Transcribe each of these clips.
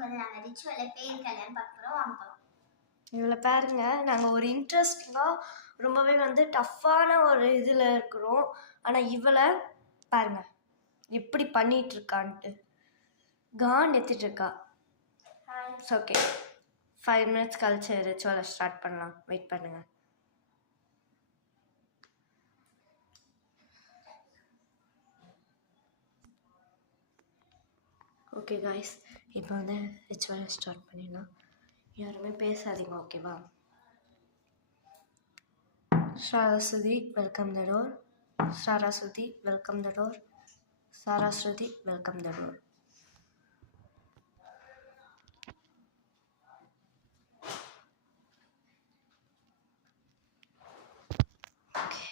இன்னைக்கு வந்து நாங்கள் ரிச்சுவலை பேர் கல்யாணம் பார்க்குறோம். வாங்க போகலாம். இவ்வளோ பாருங்க, நாங்கள் ஒரு இன்ட்ரெஸ்டிங்காக ரொம்பவே வந்து டஃப்பான ஒரு இதில் இருக்கிறோம். ஆனால் இவளை பாருங்க எப்படி பண்ணிட்டு இருக்கான்ட்டு கான் எடுத்துட்டு இருக்கா. இட்ஸ் ஓகே, 5 minutes கழிச்சு ரிச்சுவலை ஸ்டார்ட் பண்ணலாம். வெயிட் பண்ணுங்க. ஓகே காய்ஸ், இப்போ வந்து ரிச்சுவலை ஸ்டார்ட் பண்ணிடலாம். யாருமே பேசாதீங்க, ஓகேவா? Saraswati, welcome the door. Saraswati, welcome the door. Saraswati, welcome the door. Okay,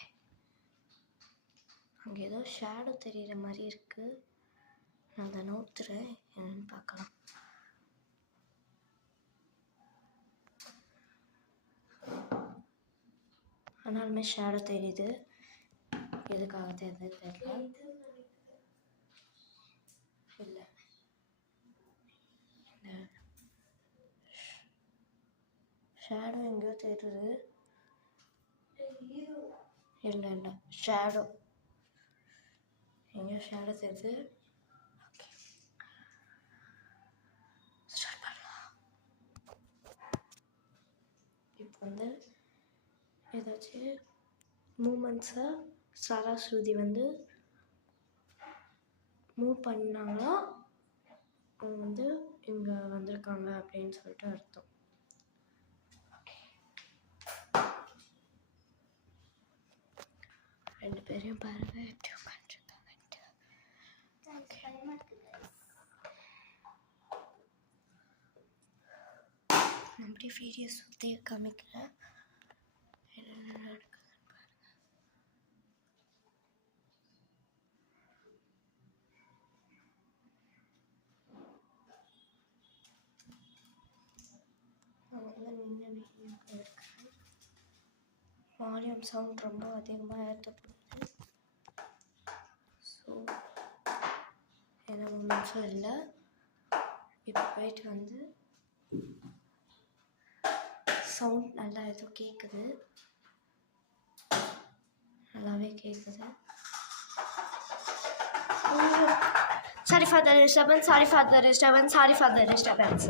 அங்கே ஏதோ ஷேடோ தெரிகிற மாதிரி இருக்குது. நான் அதை நோத்துறேன், என்னன்னு பார்க்கலாம். ஆனாலுமே ஷேடோ தெரியுது. எதுக்காக தெரியுது தெரியல. இல்லை, இந்த ஷேடோ எங்கேயோ தெரியுது. இல்லை இல்லை, ஷேடோ எங்கேயோ ஷேடோ தெரியுது. ஓகே, ஸ்டார்ட் பண்ணலாம். இப்போ வந்து ஏதாச்சும் மூமெண்ட்ஸை சரஸ்வதி வந்து மூவ் பண்ணாங்கன்னா அவங்க வந்து இங்கே வந்திருக்காங்க அப்படின்னு சொல்லிட்டு அர்த்தம். ஓகே, 2 பேரையும் பாருங்க எப்படி உட்காந்துருக்காங்கன்ட்டு. நான் அப்படியே வீடியோ சுற்றி காமிக்கிறேன். என்னென்ன நடக்குதுன்னு பாருங்க. நான் வந்து நின்று வீடியோ எடுக்கிறேன். வால்யூம் சவுண்ட் ரொம்ப அதிகமாக ஏற்றப்படுது. ஸோ என்ன மூமெண்ட்ஸும் இல்லை. இப்போ போயிட்டு வந்து சவுண்ட் நல்லா ஏதோ கேட்குது, நல்லாவே கேட்குது. Sorry for the disturbance, sorry for the disturbance, sorry for the disturbance.